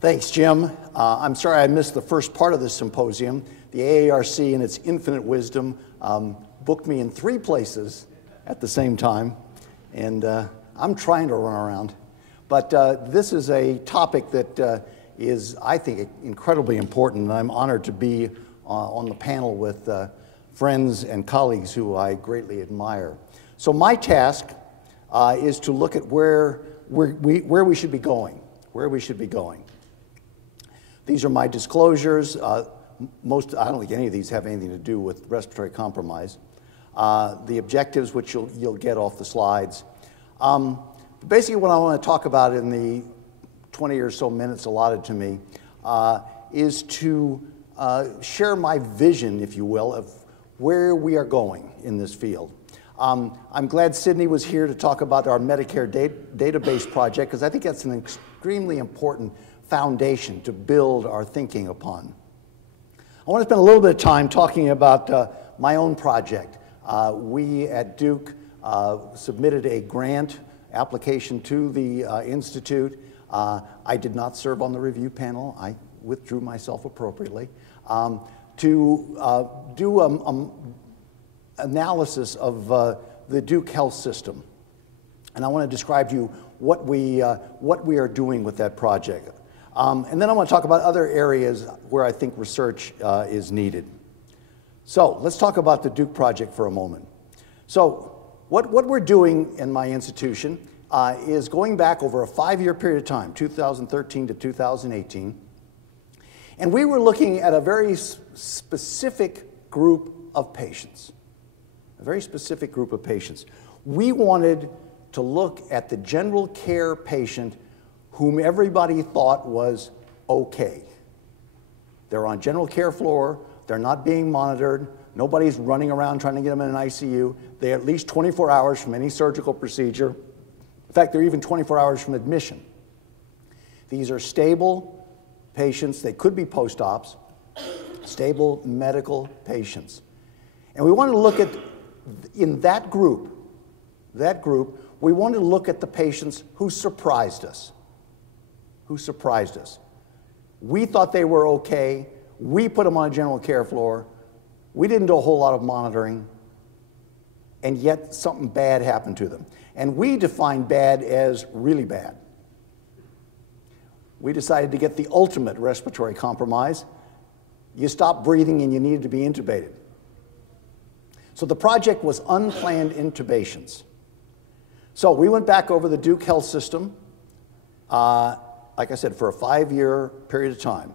Thanks, Jim. I'm sorry I missed the first part of this symposium. The AARC, in its infinite wisdom, booked me in 3 places at the same time, and I'm trying to run around. But this is a topic that is, I think, incredibly important, and I'm honored to be on the panel with friends and colleagues who I greatly admire. So my task is to look at where we should be going, These are my disclosures. I don't think any of these have anything to do with respiratory compromise. The objectives, which you'll get off the slides. Basically, what I want to talk about in the 20 or so minutes allotted to me is to share my vision, if you will, of where we are going in this field. I'm glad Sydney was here to talk about our Medicare database project, because I think that's an extremely important foundation to build our thinking upon. I want to spend a little bit of time talking about my own project. We at Duke submitted a grant application to the Institute. I did not serve on the review panel. I withdrew myself appropriately to do analysis of the Duke health system. And I want to describe to you what we are doing with that project. And then I want to talk about other areas where I think research is needed. So let's talk about the Duke project for a moment. So what we're doing in my institution is going back over a 5-year period of time, 2013 to 2018. And we were looking at a very specific group of patients, We wanted to look at the general care patient whom everybody thought was okay. They're on general care floor, they're not being monitored, nobody's running around trying to get them in an ICU, they're at least 24 hours from any surgical procedure. In fact, they're even 24 hours from admission. These are stable patients, they could be post-ops, stable medical patients. And we wanted to look at, in that group, we wanted to look at the patients who surprised us. We thought they were okay. We put them on a general care floor. We didn't do a whole lot of monitoring, and yet something bad happened to them. And we defined bad as really bad. We decided to get the ultimate respiratory compromise. You stopped breathing and you needed to be intubated. So the project was unplanned intubations. So we went back over the Duke health system, like I said, for a 5-year period of time.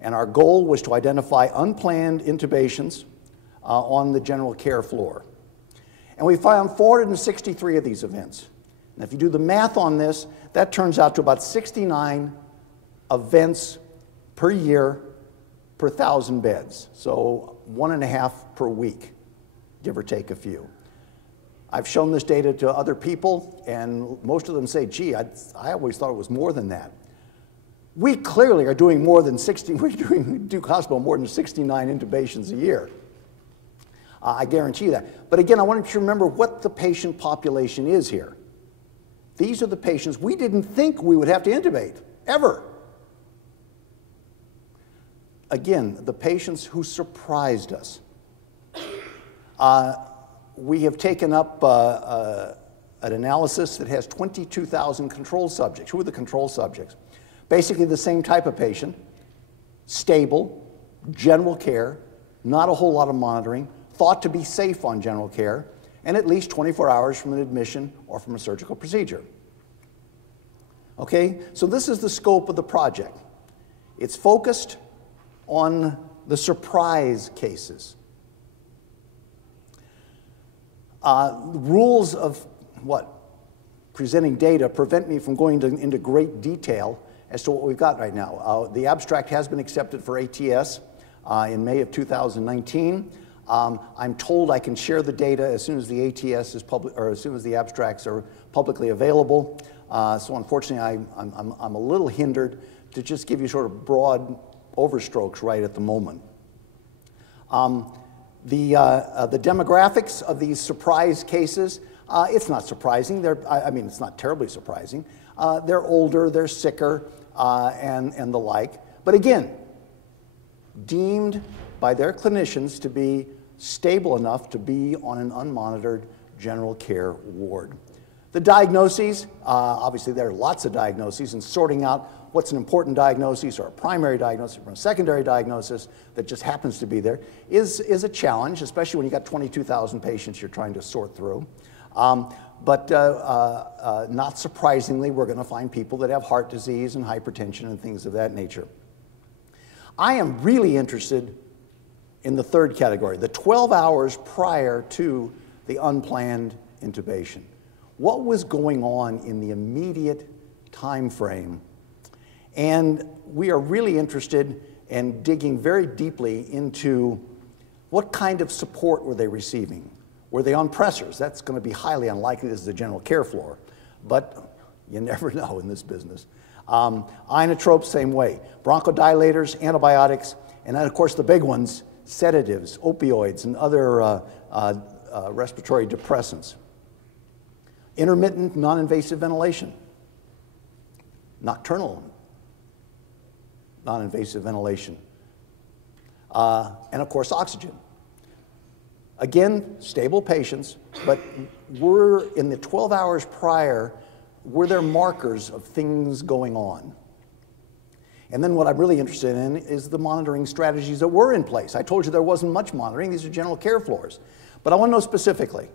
And our goal was to identify unplanned intubations on the general care floor. And we found 463 of these events. And if you do the math on this, that turns out to about 69 events per year per 1,000 beds. So 1.5 per week, give or take a few. I've shown this data to other people, and most of them say, gee, I always thought it was more than that. We clearly are doing more than 60, we're doing at Duke Hospital more than 69 intubations a year. I guarantee you that. But again, I want you to remember what the patient population is here. These are the patients we didn't think we would have to intubate, ever. Again, the patients who surprised us. We have taken up an analysis that has 22,000 control subjects. Who are the control subjects? Basically the same type of patient, stable, general care, not a whole lot of monitoring, thought to be safe on general care, and at least 24 hours from an admission or from a surgical procedure. Okay, so this is the scope of the project. It's focused on the surprise cases. Rules of presenting data prevent me from going into great detail as to what we've got right now. The abstract has been accepted for ATS in May of 2019. I'm told I can share the data as soon as the ATS is public, or as soon as the abstracts are publicly available. So unfortunately, I'm a little hindered to just give you sort of broad overstrokes right at the moment. The demographics of these surprise cases, it's not surprising. I mean, it's not terribly surprising. They're older, they're sicker, and the like. But again, deemed by their clinicians to be stable enough to be on an unmonitored general care ward. The diagnoses, obviously there are lots of diagnoses, and sorting out what's an important diagnosis or a primary diagnosis from a secondary diagnosis that just happens to be there is a challenge, especially when you got 22,000 patients you're trying to sort through. But not surprisingly, we're going to find people that have heart disease and hypertension and things of that nature. I am really interested in the third category, the 12 hours prior to the unplanned intubation. What was going on in the immediate time frame? And we are really interested in digging very deeply into what kind of support were they receiving. Were they on pressors? That's going to be highly unlikely. This is a general care floor, but you never know in this business. Inotropes, same way. Bronchodilators, antibiotics, and then of course the big ones, sedatives, opioids, and other respiratory depressants. Intermittent non-invasive ventilation, nocturnal non-invasive ventilation, and of course oxygen. Again, stable patients, but were in the 12 hours prior, were there markers of things going on? And then what I'm really interested in is the monitoring strategies that were in place. I told you there wasn't much monitoring. These are general care floors. But I want to know specifically,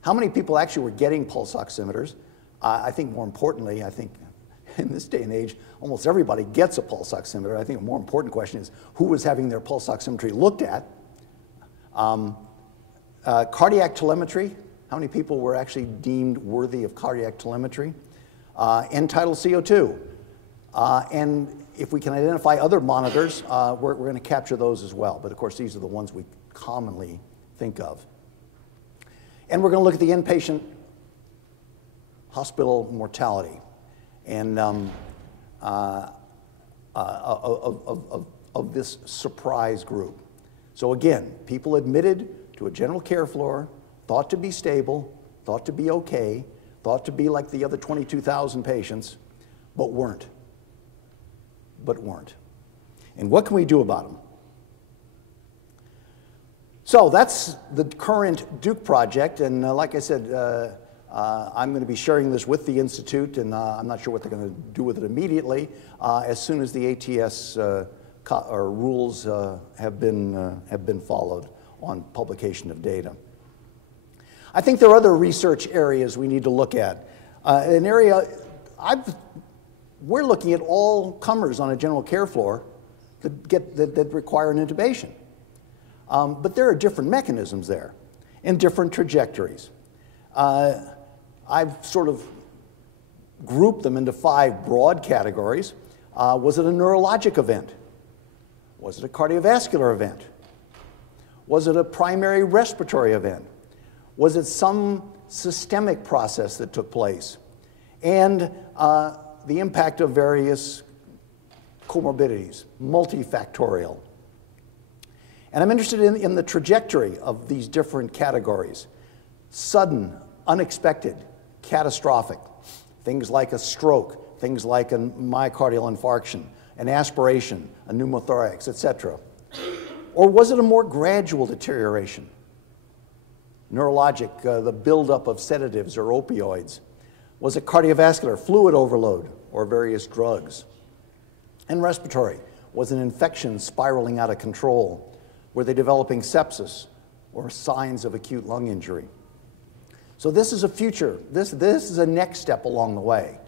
how many people actually were getting pulse oximeters? I think more importantly, I think in this day and age, almost everybody gets a pulse oximeter. I think a more important question is who was having their pulse oximetry looked at? Cardiac telemetry, how many people were actually deemed worthy of cardiac telemetry? End-tidal CO2. And if we can identify other monitors, we're going to capture those as well. But of course, these are the ones we commonly think of. And we're going to look at the inpatient hospital mortality and of this surprise group. So again, people admitted to a general care floor, thought to be stable, thought to be okay, thought to be like the other 22,000 patients, but weren't. And what can we do about them? So that's the current Duke project, and like I said, I'm going to be sharing this with the Institute, and I'm not sure what they're going to do with it immediately. As soon as the ATS rules have been followed on publication of data. I think there are other research areas we need to look at. An area we're looking at all comers on a general care floor that require an intubation. But there are different mechanisms there and different trajectories. I've sort of grouped them into 5 broad categories. Was it a neurologic event? Was it a cardiovascular event? Was it a primary respiratory event? Was it some systemic process that took place? And the impact of various comorbidities, multifactorial. And I'm interested in the trajectory of these different categories. Sudden, unexpected, catastrophic. Things like a stroke, things like a myocardial infarction, an aspiration, a pneumothorax, etc. Or was it a more gradual deterioration? Neurologic, the buildup of sedatives or opioids. Was it cardiovascular, fluid overload, or various drugs? And respiratory, was an infection spiraling out of control? Were they developing sepsis or signs of acute lung injury? So this is a future, this is a next step along the way.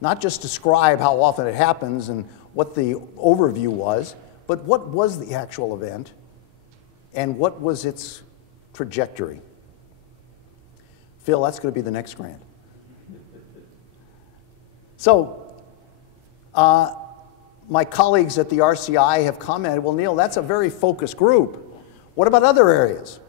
Not just describe how often it happens and what the overview was, but what was the actual event and what was its trajectory? Phil, that's going to be the next grant. So, my colleagues at the RCI have commented, well, Neil, that's a very focused group. What about other areas?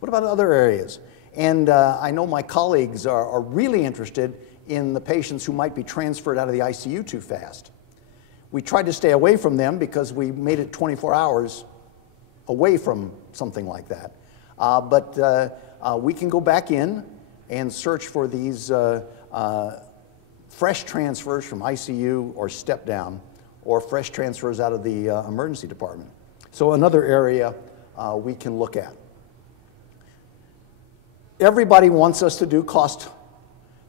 What about other areas? And I know my colleagues are really interested in the patients who might be transferred out of the ICU too fast. We tried to stay away from them because we made it 24 hours away from something like that. But we can go back in and search for these fresh transfers from ICU or step down, or fresh transfers out of the emergency department. So another area we can look at. Everybody wants us to do cost.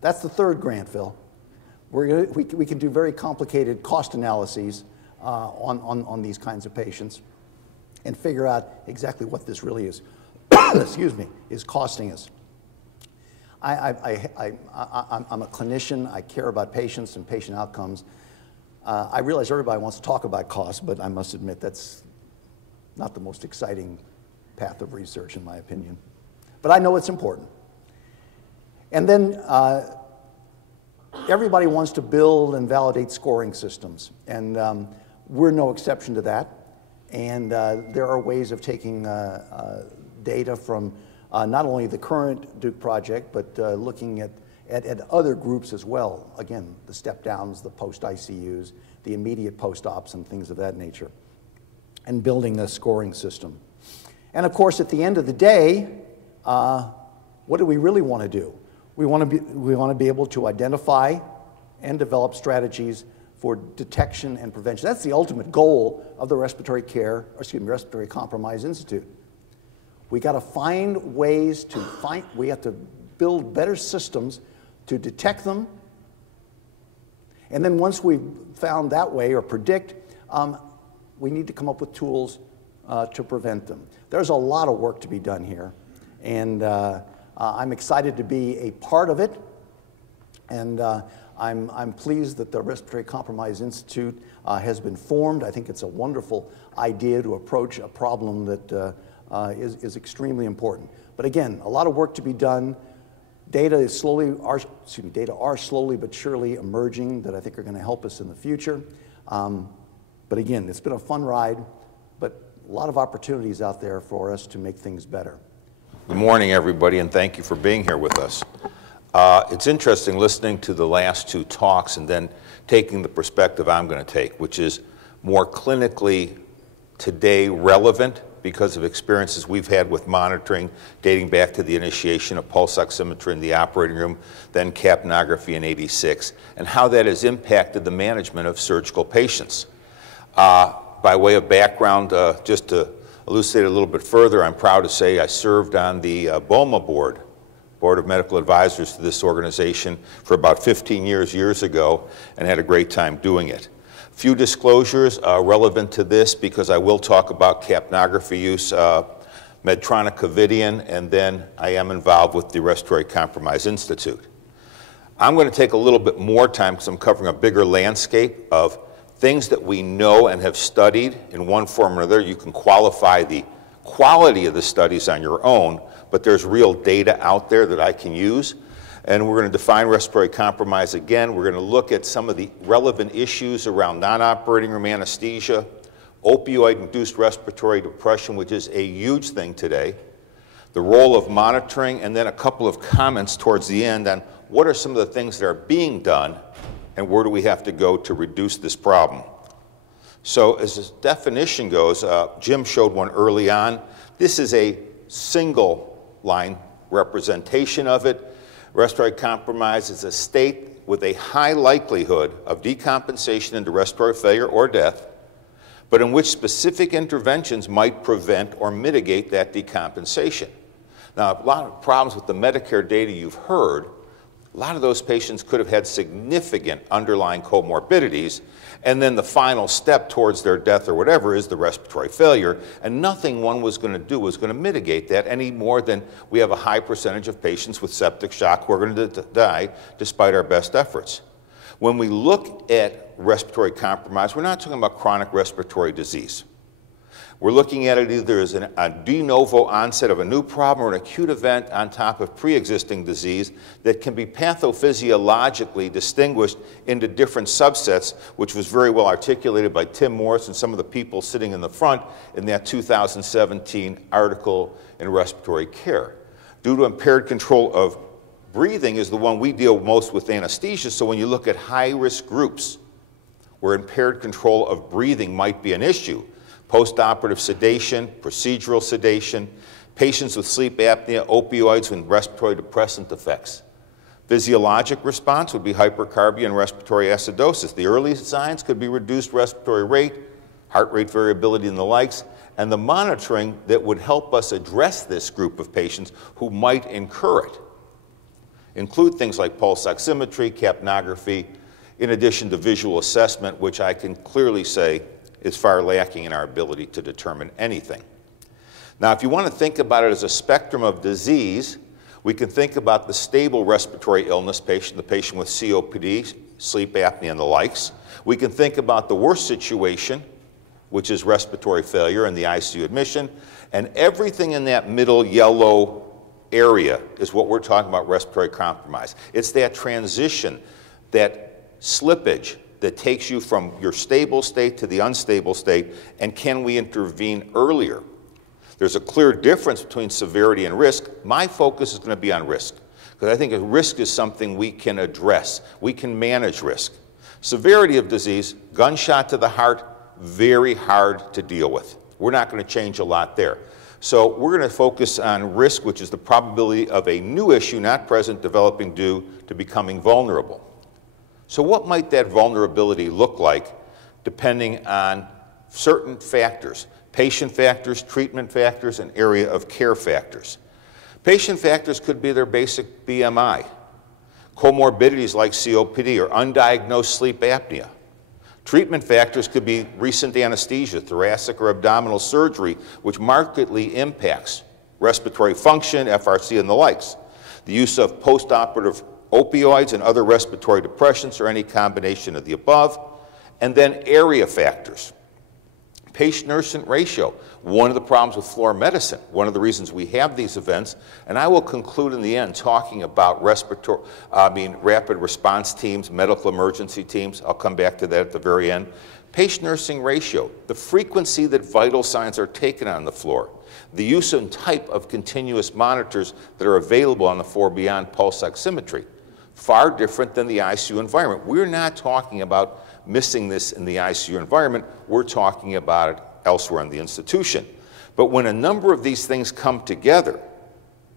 That's the third grant, Phil. We can do very complicated cost analyses on these kinds of patients and figure out exactly what this really is, excuse me, is costing us. I'm a clinician. I care about patients and patient outcomes. I realize everybody wants to talk about cost, but I must admit that's not the most exciting path of research, in my opinion. But I know it's important. And then everybody wants to build and validate scoring systems, and we're no exception to that. And there are ways of taking data from not only the current Duke project, but looking at other groups as well. Again, the step downs, the post-ICUs, the immediate post-ops, and things of that nature, and building a scoring system. And of course, at the end of the day, what do we really want to do? We want to be able to identify and develop strategies for detection and prevention. That's the ultimate goal of the Respiratory Compromise Institute. We got to find ways to we have to build better systems to detect them. And then once we've found that way or predict, we need to come up with tools to prevent them. There's a lot of work to be done here. And I'm excited to be a part of it. And I'm pleased that the Respiratory Compromise Institute has been formed. I think it's a wonderful idea to approach a problem that is extremely important. But again, a lot of work to be done. Data are slowly but surely emerging that I think are going to help us in the future. But again, it's been a fun ride, but a lot of opportunities out there for us to make things better. Good morning, everybody, and thank you for being here with us. It's interesting listening to the last two talks and then taking the perspective I'm going to take, which is more clinically today relevant because of experiences we've had with monitoring dating back to the initiation of pulse oximetry in the operating room, then capnography in '86, and how that has impacted the management of surgical patients. By way of background, just to elucidate a little bit further, I'm proud to say I served on the BOMA board of Medical Advisors to this organization for about 15 years ago, and had a great time doing it. Few disclosures relevant to this because I will talk about capnography use, Medtronic Covidien, and then I am involved with the Respiratory Compromise Institute. I'm going to take a little bit more time because I'm covering a bigger landscape of things that we know and have studied in one form or another. You can qualify the quality of the studies on your own, but there's real data out there that I can use. And we're going to define respiratory compromise again. We're going to look at some of the relevant issues around non-operating room anesthesia, opioid-induced respiratory depression, which is a huge thing today, the role of monitoring, and then a couple of comments towards the end on what are some of the things that are being done and where do we have to go to reduce this problem. So as the definition goes, Jim showed one early on. This is a single line representation of it. Respiratory compromise is a state with a high likelihood of decompensation into respiratory failure or death, but in which specific interventions might prevent or mitigate that decompensation. Now, a lot of problems with the Medicare data you've heard, a lot of those patients could have had significant underlying comorbidities, and then the final step towards their death or whatever is the respiratory failure, and nothing one was going to do was going to mitigate that any more than we have a high percentage of patients with septic shock who are going to die despite our best efforts. When we look at respiratory compromise, we're not talking about chronic respiratory disease. We're looking at it either as a de novo onset of a new problem or an acute event on top of pre-existing disease that can be pathophysiologically distinguished into different subsets, which was very well articulated by Tim Morris and some of the people sitting in the front in that 2017 article in Respiratory Care. Due to impaired control of breathing is the one we deal most with anesthesia, so when you look at high-risk groups where impaired control of breathing might be an issue, post-operative sedation, procedural sedation, patients with sleep apnea, opioids, and respiratory depressant effects. Physiologic response would be hypercarbia and respiratory acidosis. The early signs could be reduced respiratory rate, heart rate variability and the likes, and the monitoring that would help us address this group of patients who might incur it include things like pulse oximetry, capnography, in addition to visual assessment, which I can clearly say is far lacking in our ability to determine anything. Now, if you want to think about it as a spectrum of disease, we can think about the stable respiratory illness patient, the patient with COPD, sleep apnea, and the likes. We can think about the worst situation, which is respiratory failure and the ICU admission, and everything in that middle yellow area is what we're talking about respiratory compromise. It's that transition, that slippage that takes you from your stable state to the unstable state, and can we intervene earlier? There's a clear difference between severity and risk. My focus is going to be on risk, because I think risk is something we can address. We can manage risk. Severity of disease, gunshot to the heart, very hard to deal with. We're not going to change a lot there. So we're going to focus on risk, which is the probability of a new issue not present developing due to becoming vulnerable. So what might that vulnerability look like depending on certain factors? Patient factors, treatment factors, and area of care factors. Patient factors could be their basic BMI, comorbidities like COPD or undiagnosed sleep apnea. Treatment factors could be recent anesthesia, thoracic or abdominal surgery, which markedly impacts respiratory function, FRC, and the likes. The use of post-operative opioids and other respiratory depressants or any combination of the above. And then area factors. Patient-nursing ratio, one of the problems with floor medicine, one of the reasons we have these events, and I will conclude in the end talking about rapid response teams, medical emergency teams. I'll come back to that at the very end. Patient-nursing ratio, the frequency that vital signs are taken on the floor, the use and type of continuous monitors that are available on the floor beyond pulse oximetry, far different than the ICU environment. We're not talking about missing this in the ICU environment, we're talking about it elsewhere in the institution. But when a number of these things come together,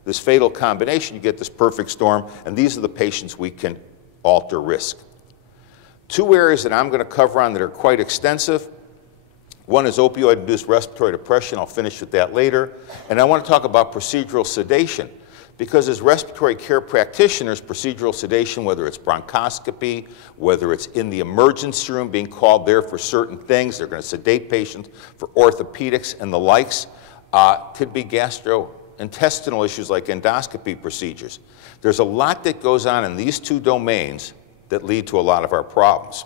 this fatal combination, you get this perfect storm, and these are the patients we can alter risk. Two areas that I'm going to cover on that are quite extensive. One is opioid-induced respiratory depression. I'll finish with that later. And I want to talk about procedural sedation, because as respiratory care practitioners, procedural sedation, whether it's bronchoscopy, whether it's in the emergency room being called there for certain things, they're going to sedate patients for orthopedics and the likes, could be gastrointestinal issues like endoscopy procedures. There's a lot that goes on in these two domains that lead to a lot of our problems.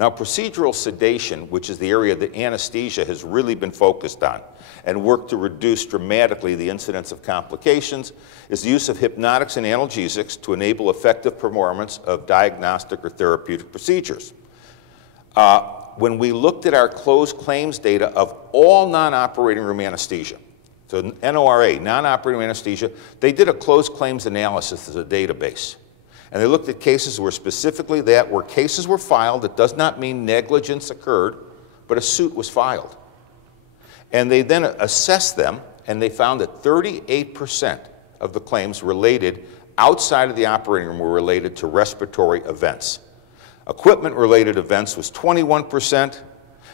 Now, procedural sedation, which is the area that anesthesia has really been focused on and worked to reduce dramatically the incidence of complications, is the use of hypnotics and analgesics to enable effective performance of diagnostic or therapeutic procedures. When we looked at our closed claims data of all non-operating room anesthesia, so NORA, non-operating room anesthesia, they did a closed claims analysis as a database. And they looked at cases where specifically where cases were filed. It does not mean negligence occurred, but a suit was filed. And they then assessed them, and they found that 38% of the claims related outside of the operating room were related to respiratory events. Equipment-related events was 21%,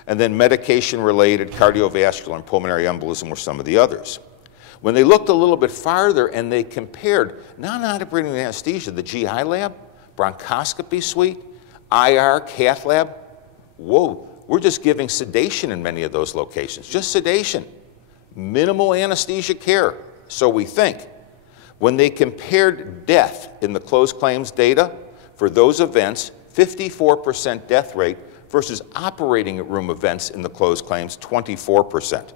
and then medication-related cardiovascular and pulmonary embolism were some of the others. When they looked a little bit farther and they compared non-operating anesthesia, the GI lab, bronchoscopy suite, IR, cath lab, whoa, we're just giving sedation in many of those locations, just sedation, minimal anesthesia care, so we think. When they compared death in the closed claims data for those events, 54% death rate versus operating room events in the closed claims, 24%.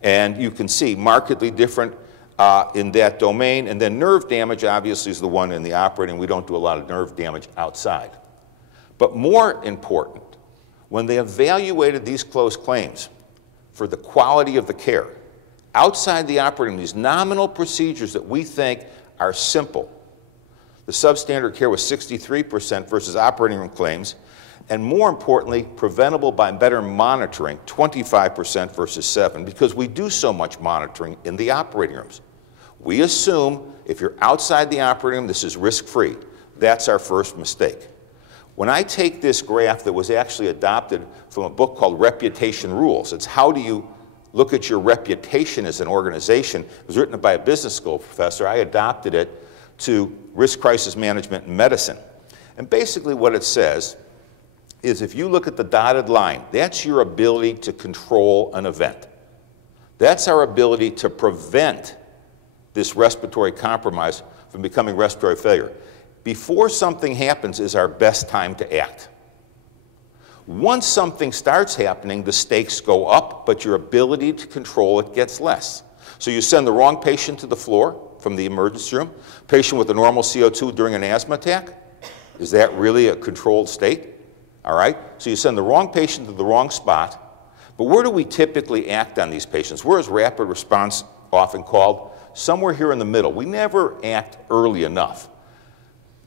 And you can see markedly different in that domain. And then nerve damage obviously is the one in the operating. We don't do a lot of nerve damage outside. But more important, when they evaluated these closed claims for the quality of the care, outside the operating, these nominal procedures that we think are simple, the substandard care was 63% versus operating room claims, and more importantly, preventable by better monitoring, 25% versus 7%, because we do so much monitoring in the operating rooms. We assume if you're outside the operating room, this is risk-free. That's our first mistake. When I take this graph that was actually adopted from a book called Reputation Rules, it's how do you look at your reputation as an organization. It was written by a business school professor. I adopted it to risk crisis management in medicine. And basically what it says is if you look at the dotted line, that's your ability to control an event. That's our ability to prevent this respiratory compromise from becoming respiratory failure. Before something happens is our best time to act. Once something starts happening, the stakes go up, but your ability to control it gets less. So you send the wrong patient to the floor from the emergency room, patient with a normal CO2 during an asthma attack. Is that really a controlled state? All right, so you send the wrong patient to the wrong spot, but where do we typically act on these patients? Where is rapid response often called? Somewhere here in the middle. We never act early enough.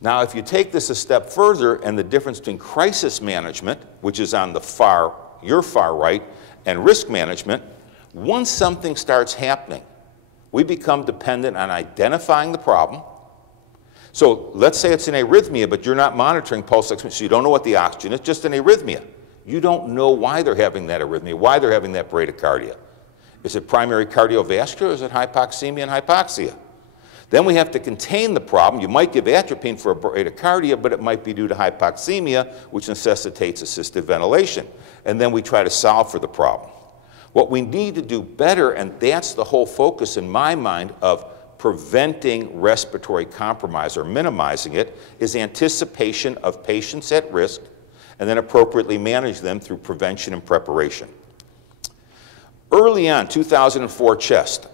Now, if you take this a step further and the difference between crisis management, which is on the your far right, and risk management, once something starts happening, we become dependent on identifying the problem. So let's say it's an arrhythmia, but you're not monitoring pulse oximetry, so you don't know what the oxygen is, just an arrhythmia. You don't know why they're having that arrhythmia, why they're having that bradycardia. Is it primary cardiovascular, or is it hypoxemia and hypoxia? Then we have to contain the problem. You might give atropine for a bradycardia, but it might be due to hypoxemia, which necessitates assisted ventilation. And then we try to solve for the problem. What we need to do better, and that's the whole focus in my mind of preventing respiratory compromise or minimizing it, is anticipation of patients at risk and then appropriately manage them through prevention and preparation. Early on, 2004 chest.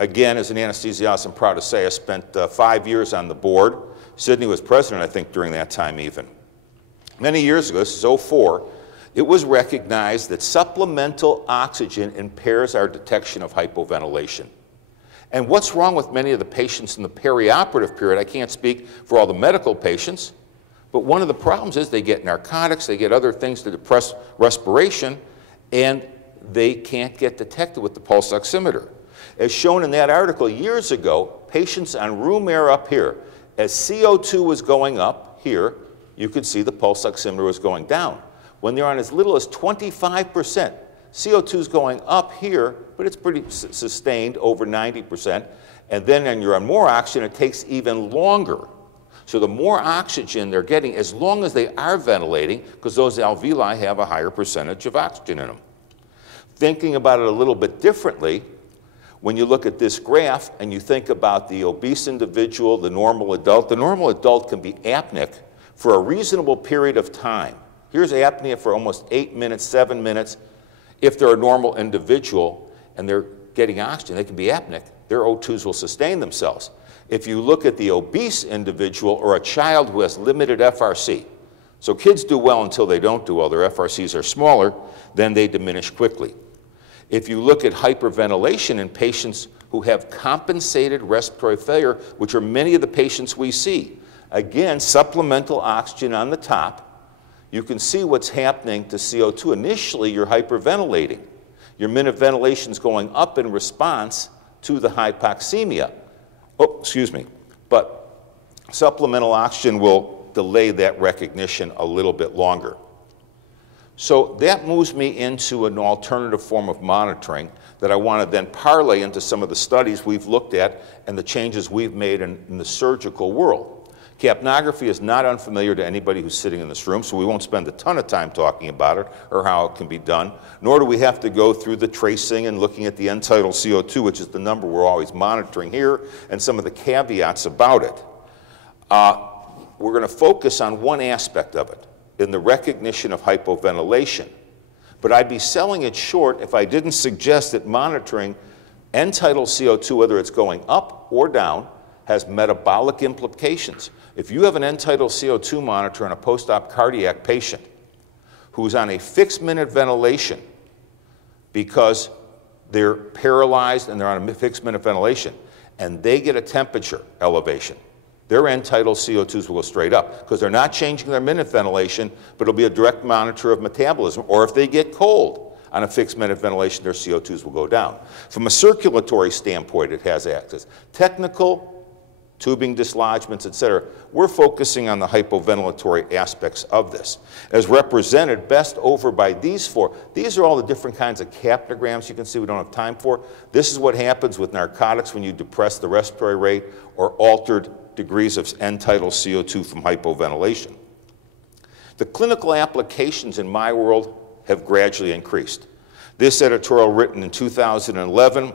Again, as an anesthesiologist, I'm proud to say I spent 5 years on the board. Sidney was president, I think, during that time even. Many years ago, this is 2004, it was recognized that supplemental oxygen impairs our detection of hypoventilation. And what's wrong with many of the patients in the perioperative period? I can't speak for all the medical patients, but one of the problems is they get narcotics, they get other things to depress respiration, and they can't get detected with the pulse oximeter. As shown in that article years ago, patients on room air up here, as CO2 was going up here, you could see the pulse oximeter was going down. When they're on as little as 25%, CO2 is going up here, but it's pretty sustained over 90%. And then when you're on more oxygen, it takes even longer. So the more oxygen they're getting, as long as they are ventilating, because those alveoli have a higher percentage of oxygen in them. Thinking about it a little bit differently, when you look at this graph and you think about the obese individual, the normal adult can be apneic for a reasonable period of time. Here's apnea for almost 8 minutes, 7 minutes. If they're a normal individual and they're getting oxygen, they can be apneic. Their O2s will sustain themselves. If you look at the obese individual or a child who has limited FRC, so kids do well until they don't do well, their FRCs are smaller, then they diminish quickly. If you look at hyperventilation in patients who have compensated respiratory failure, which are many of the patients we see, again, supplemental oxygen on the top, you can see what's happening to CO2. Initially, you're hyperventilating. Your minute ventilation is going up in response to the hypoxemia. Oh, excuse me. But supplemental oxygen will delay that recognition a little bit longer. So that moves me into an alternative form of monitoring that I want to then parlay into some of the studies we've looked at and the changes we've made in the surgical world. Capnography is not unfamiliar to anybody who's sitting in this room, so we won't spend a ton of time talking about it or how it can be done, nor do we have to go through the tracing and looking at the end-tidal CO2, which is the number we're always monitoring here, and some of the caveats about it. We're going to focus on one aspect of it, in the recognition of hypoventilation. But I'd be selling it short if I didn't suggest that monitoring end-tidal CO2, whether it's going up or down, has metabolic implications. If you have an end-tidal CO2 monitor on a post-op cardiac patient who's on a fixed minute ventilation because they're paralyzed and they're on a fixed minute ventilation, and they get a temperature elevation, their end-tidal CO2s will go straight up because they're not changing their minute ventilation, but it'll be a direct monitor of metabolism. Or if they get cold on a fixed minute ventilation, their CO2s will go down. From a circulatory standpoint, it has access. Technical tubing dislodgements, et cetera. We're focusing on the hypoventilatory aspects of this, as represented best over by these four. These are all the different kinds of capnograms you can see we don't have time for. This is what happens with narcotics when you depress the respiratory rate or altered degrees of end-tidal CO2 from hypoventilation. The clinical applications in my world have gradually increased. This editorial, written in 2011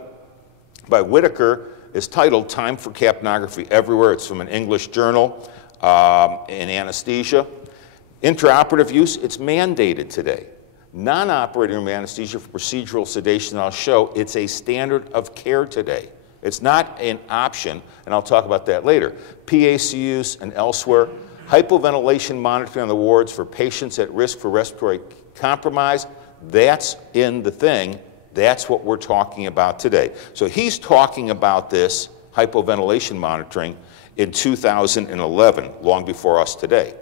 by Whitaker, is titled Time for Capnography Everywhere. It's from an English journal in anesthesia. Intraoperative use, it's mandated today. Non-operating room anesthesia for procedural sedation, I'll show, it's a standard of care today. It's not an option, and I'll talk about that later. PAC use and elsewhere. Hypoventilation monitoring on the wards for patients at risk for respiratory compromise, that's in the thing. That's what we're talking about today. So he's talking about this hypoventilation monitoring in 2011, long before us today.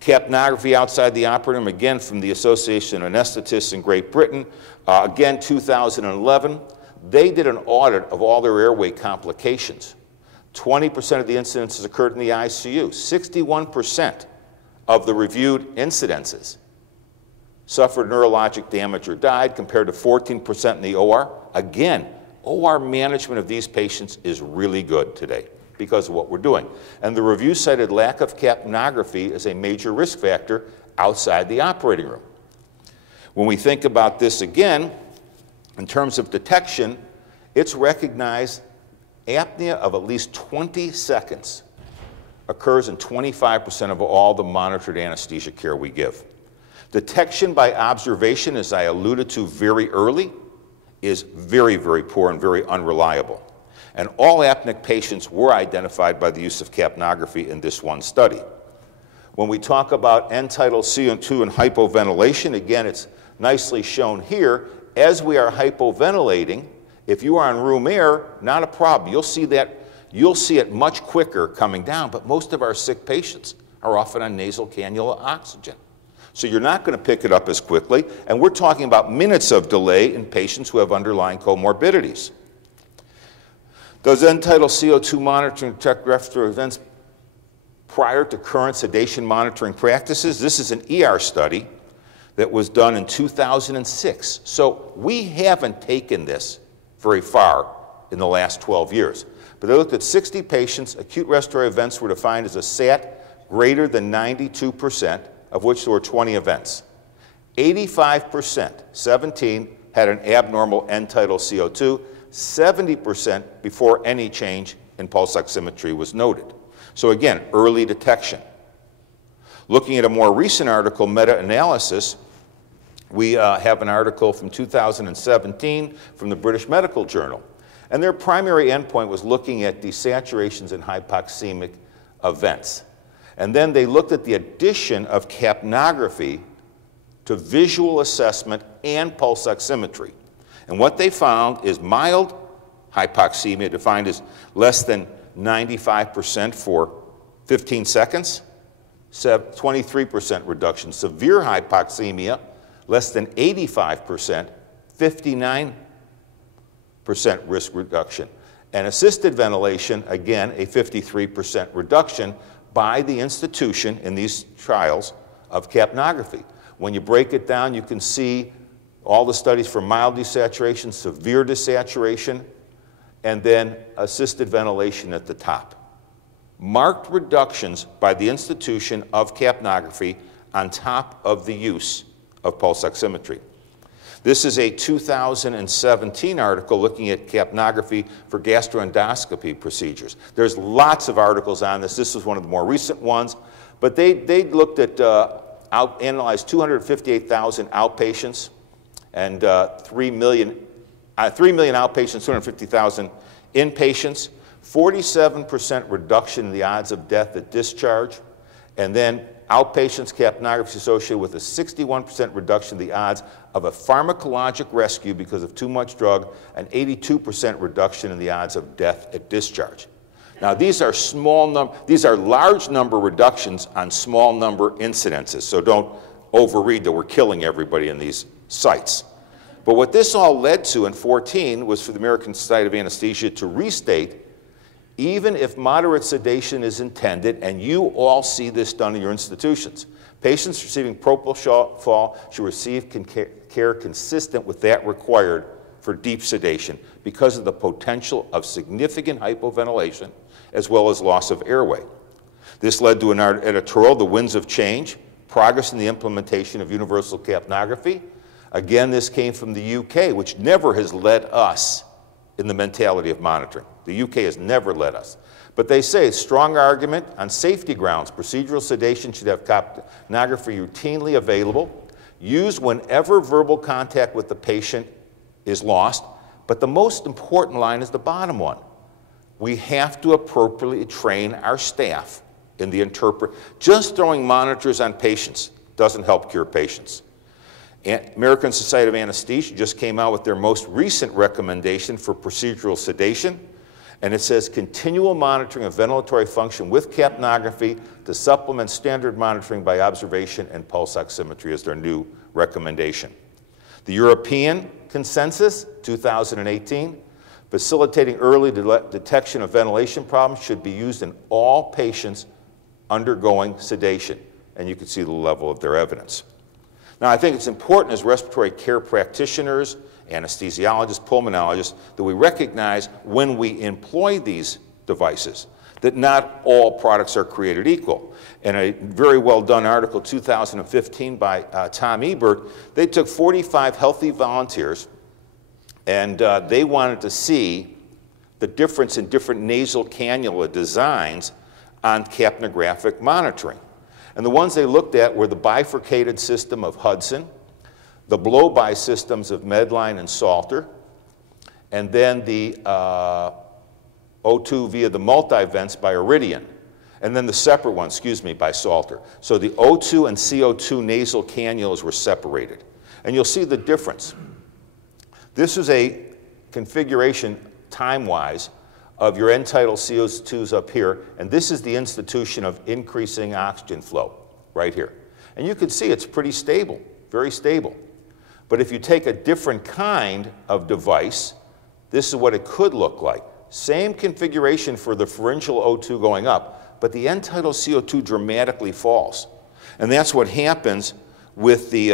Capnography outside the operating room, again from the Association of Anesthetists in Great Britain, again 2011. They did an audit of all their airway complications. 20% of the incidences occurred in the ICU. 61% of the reviewed incidences suffered neurologic damage or died, compared to 14% in the OR. Again, OR management of these patients is really good today because of what we're doing. And the review cited lack of capnography as a major risk factor outside the operating room. When we think about this again, in terms of detection, it's recognized apnea of at least 20 seconds occurs in 25% of all the monitored anesthesia care we give. Detection by observation, as I alluded to very early, is very, very poor and very unreliable. And all apneic patients were identified by the use of capnography in this one study. When we talk about end-tidal CO2 and hypoventilation, again, it's nicely shown here. As we are hypoventilating, if you are on room air, not a problem. You'll see it much quicker coming down, but most of our sick patients are often on nasal cannula oxygen. So you're not going to pick it up as quickly, and we're talking about minutes of delay in patients who have underlying comorbidities. Does end-tidal CO2 monitoring detect respiratory events prior to current sedation monitoring practices? This is an ER study that was done in 2006. So we haven't taken this very far in the last 12 years. But they looked at 60 patients. Acute respiratory events were defined as a SAT greater than 92%, of which there were 20 events. 85%, 17, had an abnormal end-tidal CO2, 70% before any change in pulse oximetry was noted. So again, early detection. Looking at a more recent article, meta-analysis, we have an article from 2017 from the British Medical Journal. And their primary endpoint was looking at desaturations and hypoxemic events. And then they looked at the addition of capnography to visual assessment and pulse oximetry. And what they found is mild hypoxemia, defined as less than 95% for 15 seconds, 23% reduction. Severe hypoxemia, less than 85%, 59% risk reduction. And assisted ventilation, again, a 53% reduction by the institution in these trials of capnography. When you break it down, you can see all the studies for mild desaturation, severe desaturation, and then assisted ventilation at the top. Marked reductions by the institution of capnography on top of the use of pulse oximetry. This is a 2017 article looking at capnography for gastroendoscopy procedures. There's lots of articles on this. This was one of the more recent ones. But they looked at, analyzed 258,000 outpatients and 3 million outpatients, 250,000 inpatients, 47% reduction in the odds of death at discharge, and then outpatients capnography associated with a 61% reduction in the odds of a pharmacologic rescue because of too much drug, and 82% reduction in the odds of death at discharge. Now these are large number reductions on small number incidences, so don't overread that we're killing everybody in these sites. But what this all led to in 2014 was for the American Society of Anesthesia to restate even if moderate sedation is intended, and you all see this done in your institutions. Patients receiving propofol should receive care consistent with that required for deep sedation because of the potential of significant hypoventilation as well as loss of airway. This led to an editorial, The Winds of Change, Progress in the Implementation of Universal Capnography. Again, this came from the UK, which never has led us in the mentality of monitoring. The UK has never led us. But they say, strong argument on safety grounds, procedural sedation should have capnography routinely available, used whenever verbal contact with the patient is lost. But the most important line is the bottom one. We have to appropriately train our staff in the interpret. Just throwing monitors on patients doesn't help cure patients. American Society of Anesthesia just came out with their most recent recommendation for procedural sedation, and it says continual monitoring of ventilatory function with capnography to supplement standard monitoring by observation and pulse oximetry is their new recommendation. The European Consensus, 2018, facilitating early detection of ventilation problems should be used in all patients undergoing sedation, and you can see the level of their evidence. Now, I think it's important as respiratory care practitioners, anesthesiologists, pulmonologists, that we recognize when we employ these devices that not all products are created equal. In a very well done article, 2015, by Tom Ebert, they took 45 healthy volunteers and they wanted to see the difference in different nasal cannula designs on capnographic monitoring. And the ones they looked at were the bifurcated system of Hudson, the blow-by systems of Medline and Salter, and then the O2 via the multi-vents by Iridian, and then the separate one, by Salter. So the O2 and CO2 nasal cannulas were separated. And you'll see the difference. This is a configuration, time-wise, of your end-tidal CO2s up here, and this is the institution of increasing oxygen flow, right here. And you can see it's pretty stable, very stable. But if you take a different kind of device, this is what it could look like. Same configuration for the pharyngeal O2 going up, but the end-tidal CO2 dramatically falls. And that's what happens with the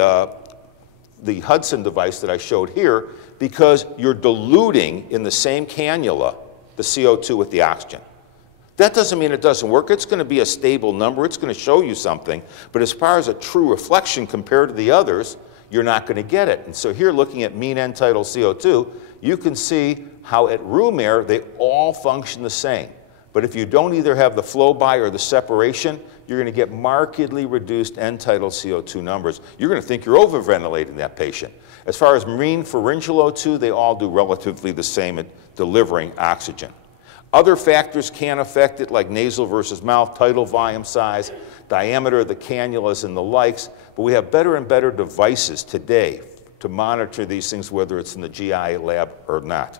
Hudson device that I showed here, because you're diluting in the same cannula the CO2 with the oxygen. That doesn't mean it doesn't work. It's going to be a stable number. It's going to show you something. But as far as a true reflection compared to the others, you're not going to get it. And so here, looking at mean end-tidal CO2, you can see how at room air, they all function the same. But if you don't either have the flow-by or the separation, you're going to get markedly reduced end-tidal CO2 numbers. You're going to think you're overventilating that patient. As far as mean pharyngeal O2, they all do relatively the same at delivering oxygen. Other factors can affect it, like nasal versus mouth, tidal volume size, diameter of the cannulas, and the likes. But we have better and better devices today to monitor these things, whether it's in the GI lab or not.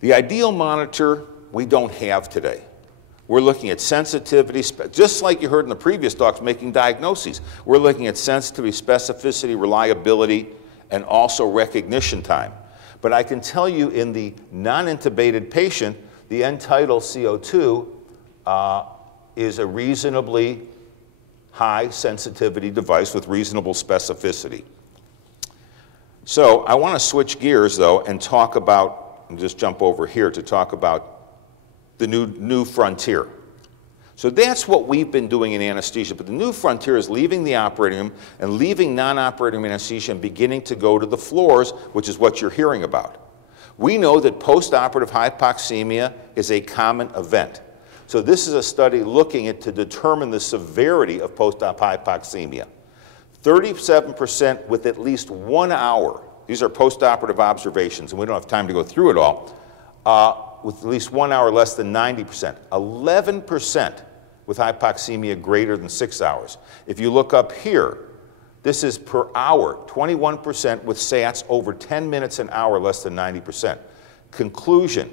The ideal monitor we don't have today. We're looking at sensitivity, just like you heard in the previous talks, making diagnoses. We're looking at sensitivity, specificity, reliability, and also recognition time. But I can tell you in the non-intubated patient, the end-tidal CO2 is a reasonably high sensitivity device with reasonable specificity. So I want to switch gears, though, and talk about, and just jump over here to talk about the new frontier. So that's what we've been doing in anesthesia, but the new frontier is leaving the operating room and leaving non-operating anesthesia and beginning to go to the floors, which is what you're hearing about. We know that post-operative hypoxemia is a common event. So this is a study looking at to determine the severity of post-op hypoxemia. 37% with at least 1 hour. These are post-operative observations, and we don't have time to go through it all. With at least 1 hour less than 90%. 11% with hypoxemia greater than 6 hours. If you look up here, this is per hour, 21% with SATs over 10 minutes an hour less than 90%. Conclusion,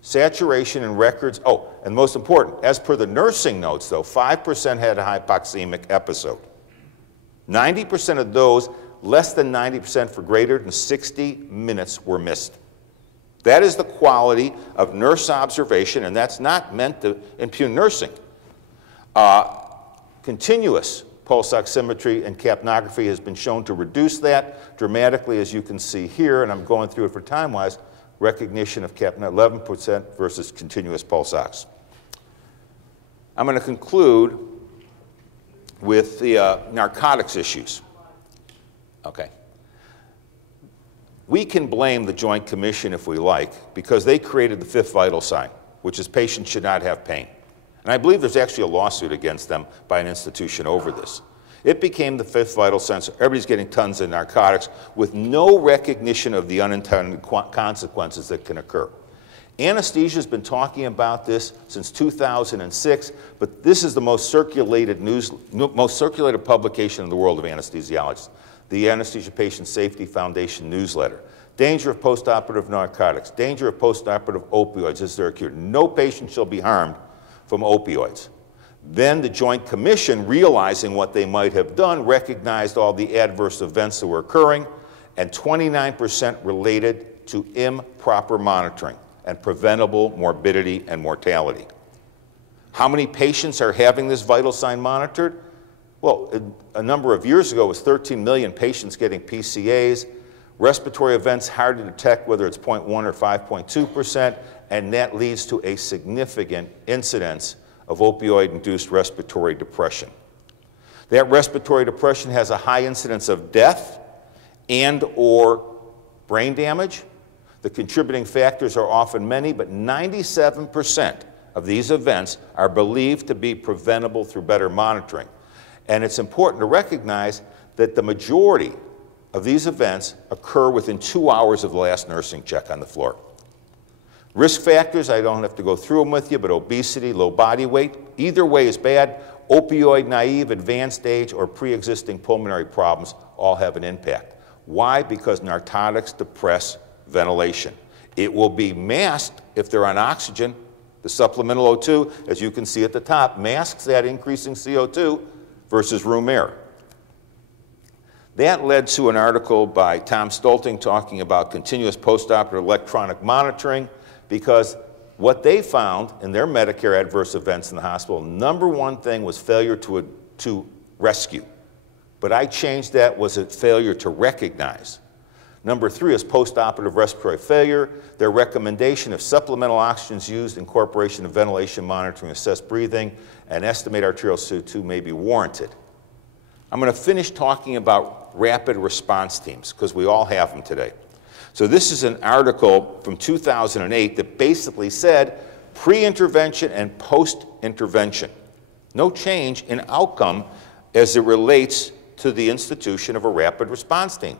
saturation in records, and most important, as per the nursing notes though, 5% had a hypoxemic episode. 90% of those, less than 90% for greater than 60 minutes were missed. That is the quality of nurse observation, and that's not meant to impugn nursing. Continuous pulse oximetry and capnography has been shown to reduce that dramatically, as you can see here, and I'm going through it for time-wise. Recognition of capnography, 11% versus continuous pulse ox. I'm going to conclude with the narcotics issues. Okay. We can blame the Joint Commission if we like, because they created the fifth vital sign, which is patients should not have pain. And I believe there's actually a lawsuit against them by an institution over this. It became the fifth vital sign, so everybody's getting tons of narcotics with no recognition of the unintended consequences that can occur. Anesthesia has been talking about this since 2006, but this is the most circulated publication in the world of anesthesiologists, the Anesthesia Patient Safety Foundation newsletter. Danger of post-operative narcotics, danger of post-operative opioids. Is there a cure? No patient shall be harmed from opioids. Then the Joint Commission, realizing what they might have done, recognized all the adverse events that were occurring, and 29% related to improper monitoring and preventable morbidity and mortality. How many patients are having this vital sign monitored? Well, a number of years ago, it was 13 million patients getting PCAs. Respiratory events hard to detect, whether it's 0.1 or 5.2%, and that leads to a significant incidence of opioid-induced respiratory depression. That respiratory depression has a high incidence of death and or brain damage. The contributing factors are often many, but 97% of these events are believed to be preventable through better monitoring. And it's important to recognize that the majority of these events occur within 2 hours of the last nursing check on the floor. Risk factors, I don't have to go through them with you, but obesity, low body weight, either way is bad. Opioid naive, advanced age, or pre-existing pulmonary problems all have an impact. Why? Because narcotics depress ventilation. It will be masked if they're on oxygen. The supplemental O2, as you can see at the top, masks that increasing CO2 versus room air. That led to an article by Tom Stolting talking about continuous postoperative electronic monitoring, because what they found in their Medicare adverse events in the hospital, number one thing was failure to rescue. But I changed that, was a failure to recognize. Number three is postoperative respiratory failure. Their recommendation of supplemental oxygen is used, incorporation of ventilation monitoring, assess breathing, and estimate arterial CO2 may be warranted. I'm going to finish talking about rapid response teams, because we all have them today. So this is an article from 2008 that basically said pre-intervention and post-intervention. No change in outcome as it relates to the institution of a rapid response team.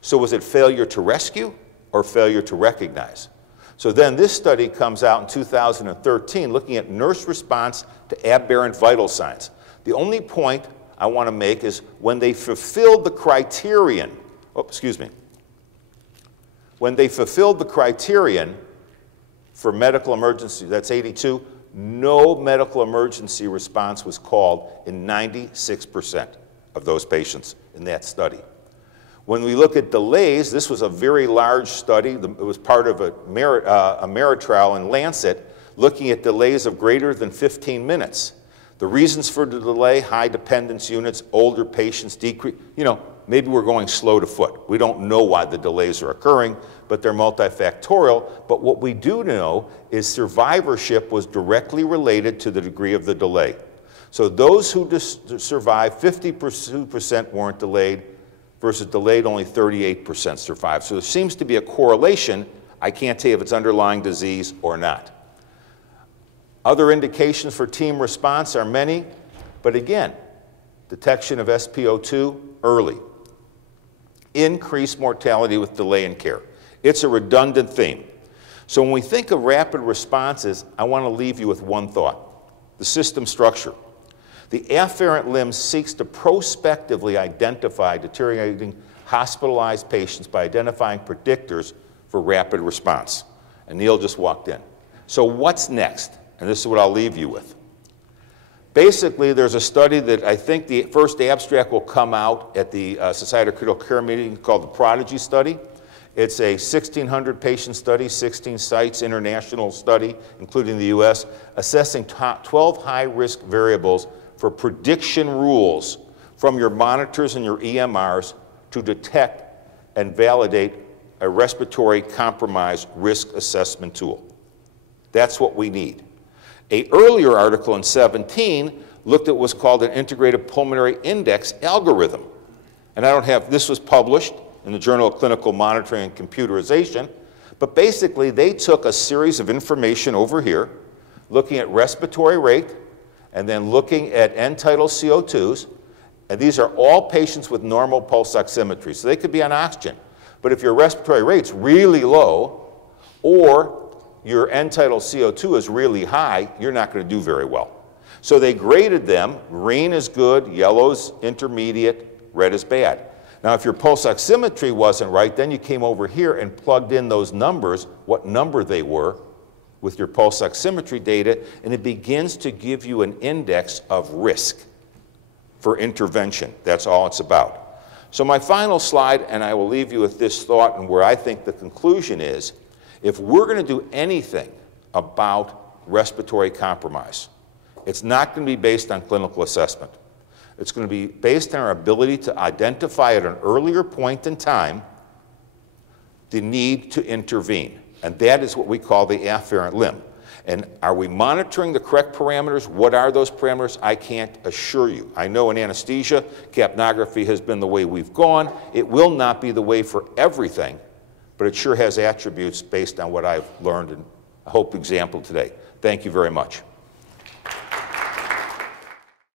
So was it failure to rescue or failure to recognize? So then this study comes out in 2013 looking at nurse response to aberrant vital signs. The only point I want to make is when they fulfilled the criterion, when they fulfilled the criterion for medical emergency, that's 82, no medical emergency response was called in 96% of those patients in that study. When we look at delays, this was a very large study. It was part of a merit trial in Lancet looking at delays of greater than 15 minutes. The reasons for the delay, high dependence units, older patients, decrease, maybe we're going slow to foot. We don't know why the delays are occurring, but they're multifactorial. But what we do know is survivorship was directly related to the degree of the delay. So those who survived, 52% weren't delayed, versus delayed only 38% survived. So there seems to be a correlation. I can't tell you if it's underlying disease or not. Other indications for team response are many, but again, detection of SpO2 early. Increased mortality with delay in care. It's a redundant theme. So when we think of rapid responses, I want to leave you with one thought: the system structure. The afferent limb seeks to prospectively identify deteriorating hospitalized patients by identifying predictors for rapid response. And Neil just walked in. So what's next? And this is what I'll leave you with. Basically, there's a study that I think the first abstract will come out at the Society of Critical Care meeting called the Prodigy Study. It's a 1,600 patient study, 16 sites, international study, including the US, assessing 12 high-risk variables for prediction rules from your monitors and your EMRs to detect and validate a respiratory compromise risk assessment tool. That's what we need. An earlier article in 17 looked at what's called an integrated pulmonary index algorithm. And I don't have, this was published in the Journal of Clinical Monitoring and Computerization, but basically they took a series of information over here, looking at respiratory rate, and then looking at end-tidal CO2s, and these are all patients with normal pulse oximetry, so they could be on oxygen. But if your respiratory rate's really low, or your end-tidal CO2 is really high, you're not going to do very well. So they graded them. Green is good, yellow is intermediate, red is bad. Now, if your pulse oximetry wasn't right, then you came over here and plugged in those numbers, what number they were, with your pulse oximetry data, and it begins to give you an index of risk for intervention. That's all it's about. So my final slide, and I will leave you with this thought and where I think the conclusion is, if we're going to do anything about respiratory compromise, it's not going to be based on clinical assessment. It's going to be based on our ability to identify at an earlier point in time the need to intervene. And that is what we call the afferent limb. And are we monitoring the correct parameters? What are those parameters? I can't assure you. I know in anesthesia, capnography has been the way we've gone. It will not be the way for everything, but it sure has attributes based on what I've learned and I hope example today. Thank you very much.